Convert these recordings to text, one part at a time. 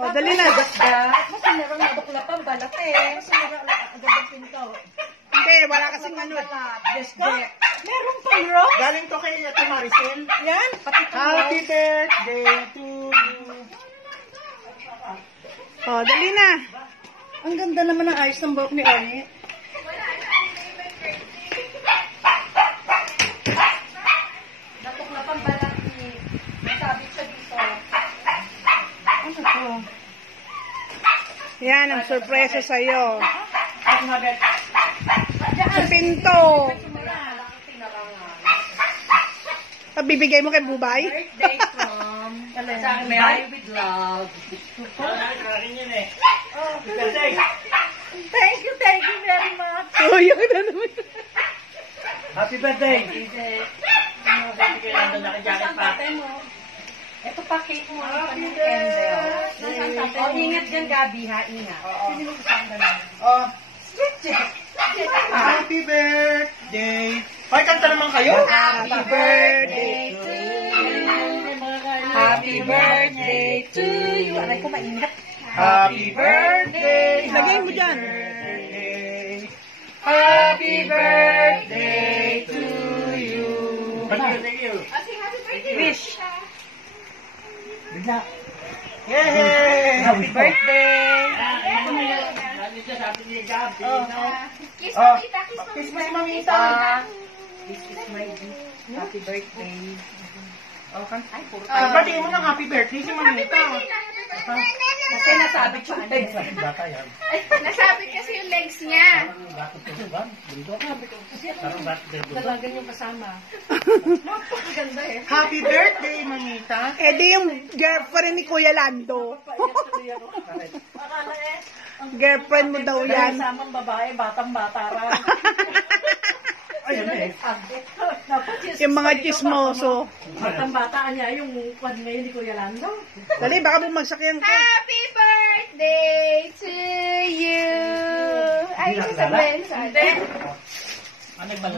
O, dali na. Mas meron na buklatan, balat eh. Mas meron na agad pinto. Hindi, wala kasing ano. Meron pa bro? Galing to kay Ate Maricel. Yan, pati ito. Happy birthday to you. O, dali na. Ang ganda naman ng ayos ng buhok ni Oni. Natuklapan balat ni. Nasabit siya dito. Ano to? Yan, ang sorpresa sa'yo. At nugget. Sa pinto. Pabibigay mo kay Bubay? Birthday from Mary with love. Thank you very much. O, yun na naman. Happy birthday. Nasaan tatay mo? Ito pa cake mo. Happy birthday. Nasaan tatay mo? Ingat dyan, Gabi, ha? Ingat. Sino mo kasama na? Oh. Happy birthday. Hoy, kanta naman kayo. Happy birthday to you. Happy birthday to you. Aray ko, maingat. Happy birthday. Lagay mo dyan. Happy birthday to you. Thank you. Wish. Yay! Happy birthday. Kiss mo, kiss mo si Mamita. This is my gift. Happy birthday. Oh, kan? Batiin mo ng happy birthday si Mamita. Kasi nasabit yung legs. Bata yan. Nasabit kasi yung legs niya. Dalagan yung kasama. Napakaganda eh. Happy birthday, Mamita. Eh di yung girlfriend ni Kuya Lando. Girlfriend mo daw yan. Kasamang babae, batang-bata rin. Ayan na eh. Yung mga chismoso. Batang-bata niya yung kwan ngayon ni Kuya Lando. Dali, baka bumagsak yan. Happy birthday to you. Ay, sasabihin sa atin.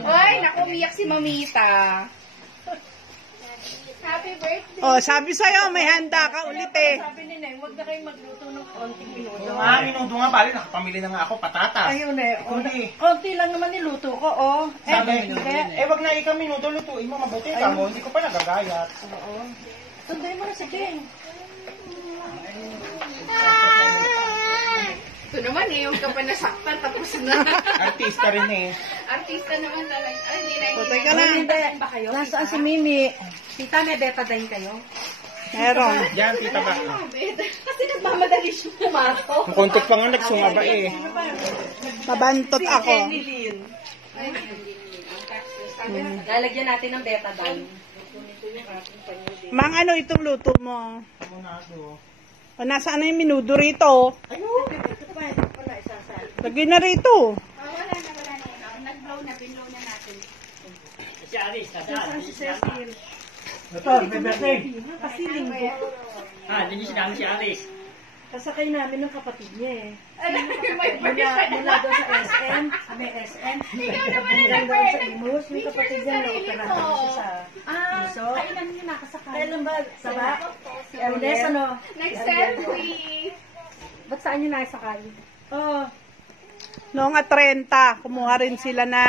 Hoy, naku, umiyak si Mamita. Happy birthday. Oh, sabi sa'yo, may handa ka ulit eh. Sabi ni Neng, huwag na kayong magluto ng konting minuto. Oo nga, minuto nga bali. Nakapamili na nga ako patatas. Ayun eh. Kundi. Konti lang naman niluto ko, oh. Sabi, Hindi. wag na ikaw minuto, lutuin mo mabuti. Kamo, hindi ko pa nagagayat. Oo. Sunday mo na si Jane. Ito naman eh, yung ka pa nasaktan, tapos na. Artista rin eh. Artista naman talaga. Ay, hindi na O, teka lang. Hindi. Ba kayo? Nasaan si Mimi? Tita, may betadine kayo? Meron. Diyan, tita ba? Kasi nagmamadali siya pumasok. Mukuntot pa nga nagsungaba eh. Mabantot ako. Lilin. Lalagyan natin ng betadine. Mang ano itong luto mo? Abonado. O, nasaan na yung minudo rito? Ayun! Wala, isasal. Lagay na rito. wala na. Nag-blow na, binlow na natin. Nasaan si Cecil? Ito, may birthday. Kasi linggo. Hindi niyo sinama si Alice. Kasakay namin ng kapatid niya eh. May Mula doon sa SM, may SM. Hanggang doon sa Imus, yung kapatid niya na operahan siya sa puso. Kailan niyo nakasakay? Kailan ba? Sa ba? Si Ernest, ano? Nag-selfie. Ba't saan niyo nakasakay? Oo. Noong at 30, kumuha rin sila na